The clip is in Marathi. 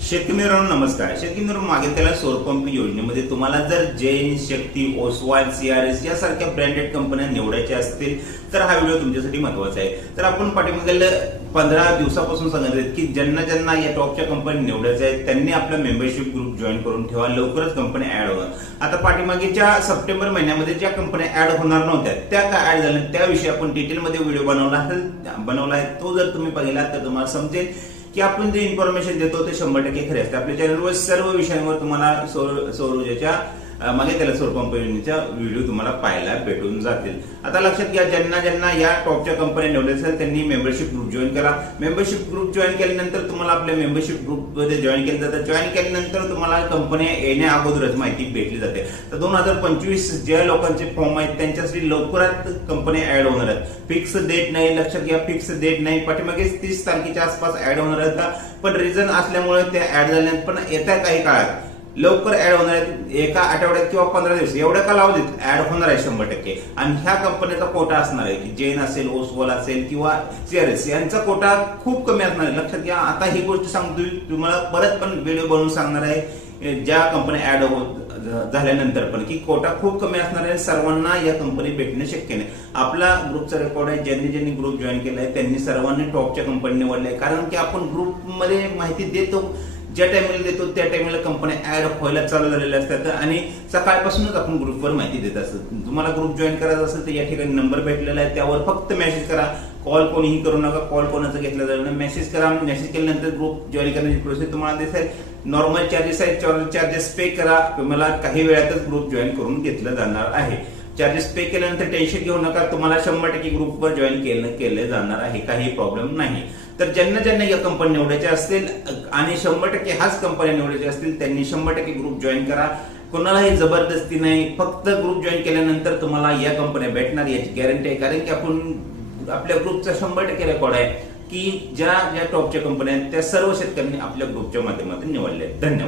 शेतकरी मित्रांनो नमस्कार. शेतकरी मित्रांनो, मागे त्याला सौर पंप योजनेमध्ये तुम्हाला जर जैन, शक्ती, ओसवाल, सीआरएस यासारख्या ब्रँडेड कंपन्या निवडायच्या असतील तर हा व्हिडिओ तुमच्यासाठी महत्वाचा आहे. तर आपण पाठीमागील 15 दिवसापासून सांगत आहेत की ज्यांना ज्यांना या टॉपच्या कंपनी निवडायच्या आहेत त्यांनी आपला मेंबरशिप ग्रुप जॉईन करून ठेवा, लवकरच कंपन्या ऍड होणार. आता पाठीमागेच्या सप्टेंबर महिन्यामध्ये ज्या कंपन्या ऍड होणार नव्हत्या त्या का ऍड झाल्या त्याविषयी आपण डिटेलमध्ये व्हिडिओ बनवला आहे. तो जर तुम्ही पाहिला तर तुम्हाला समजेल की आपण जे इन्फॉर्मेशन देतो ते 100% खरे असते. आपल्या चॅनलवर सर्व विषयांवर तुम्हाला सौर ऊर्जेच्या मागे त्याला सौर पंप योजनेच्या व्हिडिओ तुम्हाला पाहायला भेटून जातील. आता लक्षात घ्या, ज्यांना ज्यांना या टॉपच्या कंपन्या निवडायच्या असेल त्यांनी मेंबरशिप ग्रुप जॉईन करा. मेंबरशिप ग्रुप जॉईन केल्यानंतर तुम्हाला आपल्या मेंबरशिप ग्रुपमध्ये जॉईन केलं जातं. जॉईन केल्यानंतर तुम्हाला कंपन्या येण्या अगोदरच माहिती भेटली जाते. तर 2025 ज्या लोकांचे फॉर्म आहेत त्यांच्यासाठी लवकरात कंपन्या ऍड होणार आहेत. फिक्स डेट नाही, लक्षात घ्या, फिक्स डेट नाही. पाठीमागे 30 तारखेच्या आसपास ऍड होणार आहेत, पण रिझन असल्यामुळे त्या ऍड झाल्या. पण येत्या काही काळात लवकर ऍड होणार आहेत. एका आठवड्यात किंवा 15 दिवस एवढ्या कालावधीत ऍड होणार आहे 100%. आणि ह्या कंपन्याचा कोटा असणार आहे की जैन असेल, ओसवाल असेल किंवा सीआरएस यांचा कोटा खूप कमी असणार आहे. लक्षात घ्या. आता ही गोष्ट सांगतोय तुम्हाला, परत पण व्हिडिओ बनवून सांगणार आहे ज्या कंपन्या ऍड झाल्यानंतर पण की कोटा खूप कमी असणार आहे. सर्वांना या कंपनी भेटणं शक्य नाही. आपला ग्रुपचा रेकॉर्ड आहे, ज्यांनी ज्यांनी ग्रुप जॉईन केलाय त्यांनी सर्वांनी टॉपच्या कंपनी निवडल्या. कारण की आपण ग्रुपमध्ये माहिती देतो, ज्या टाइमला देतो त्या टाइमला कंपन्या ऍड व्हायला चालू झालेल्या असतात आणि सकाळपासूनच आपण ग्रुपवर माहिती देत असतो. तुम्हाला ग्रुप जॉईन करायचा असेल तर या ठिकाणी नंबर भेटलेला आहे, त्यावर फक्त मेसेज करा. कॉल कोणीही करू नका, कॉल कोणाचा घेतला जाणार नाही. मेसेज करा. मेसेज केल्यानंतर ग्रुप जॉईन करण्याची प्रोसेस तुम्हाला दिसेल. नॉर्मल चार्जेस आहेत, चार्जेस पे करा. तुम्हाला काही वेळातच ग्रुप जॉईन करून घेतलं जाणार आहे. चार्जेस पे केल्यानंतर टेन्शन घेऊ नका, तुम्हाला 100% ग्रुपवर जॉईन केलं जाणार आहे, काही प्रॉब्लेम नाही. तर ज्यांना ज्यांना या कंपनी निवडायच्या असतील आणि 100% हाच कंपन्या निवडायच्या असतील त्यांनी 100% ग्रुप जॉईन करा. कोणालाही जबरदस्ती नाही, फक्त ग्रुप जॉईन केल्यानंतर तुम्हाला या कंपन्या भेटणार याची गॅरंटी आहे. कारण की आपण आपल्या ग्रुपचा 100% रेकॉर्ड आहे की ज्या ज्या टॉपच्या कंपन्या आहेत त्या सर्व शेतकऱ्यांनी आपल्या ग्रुपच्या माध्यमातून निवडल्या. धन्यवाद.